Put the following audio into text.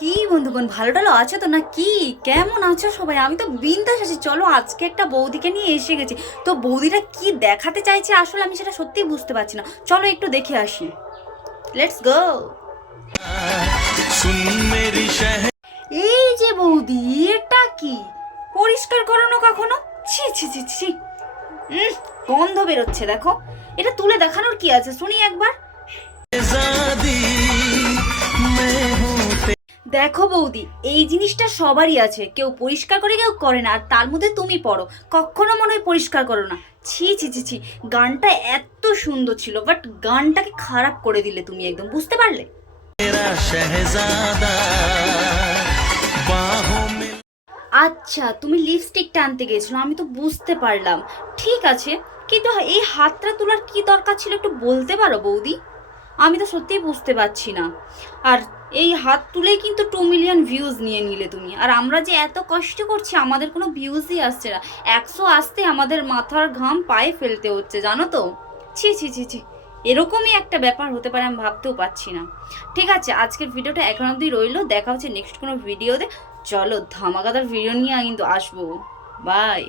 কি বন্ধুগণ, ভালো টালো আছো তো? না কি কেমন আছো সবাই? আমি তো বিন্দাস আছি। চলো আজকে একটা বৌদিকে নিয়ে এসে গেছি। তো বৌদিটা কি দেখাতে চাইছে আসলে আমি সেটা সত্যিই বুঝতে পারছি না। চলো একটু দেখে আসি। Let's go. এই যে বৌদি, এটা কি পরিষ্কার করো না কখনো? ছি ছি ছি ছি। গন্ধ বেরোচ্ছে। দেখো, এটা তুলে দেখানোর কি আছে শুনি একবার। দেখো বৌদি, এই জিনিসটা সবারই আছে, কেউ পরিষ্কার করে কেউ করে না, আর তার মধ্যে তুমি পড়ো কখনো মনে হয় পরিষ্কার করো না। ছি ছি ছি ছি। গানটা এত সুন্দর ছিল, বাট গানটাকে খারাপ করে দিলে তুমি, একদম বুঝতে পারলে? আচ্ছা, তুমি লিপস্টিকটা আনতে গেছিলো, আমি তো বুঝতে পারলাম। ঠিক আছে, কিন্তু এই হাতটা তোলার কি দরকার ছিল একটু বলতে পারো বৌদি? আমি তো সত্যিই বুঝতে পারছি না। আর এই হাত তুলেই কিন্তু 2 মিলিয়ন ভিউজ নিয়ে নিলে তুমি, আর আমরা যে এত কষ্ট করছি আমাদের কোনো ভিউজই আসছে না। 100 আসতে আমাদের মাথার ঘাম পায়ে ফেলতে হচ্ছে, জানো তো? ছি ছি ছি ছি। এরকমই একটা ব্যাপার হতে পারে আমি ভাবতেও পারছি না। ঠিক আছে, আজকের ভিডিওটা এখন অবধি রইলো, দেখা হচ্ছে নেক্সট কোনো ভিডিওতে। চলো ধামাকাদার ভিডিও নিয়ে কিন্তু আসবো। বাই।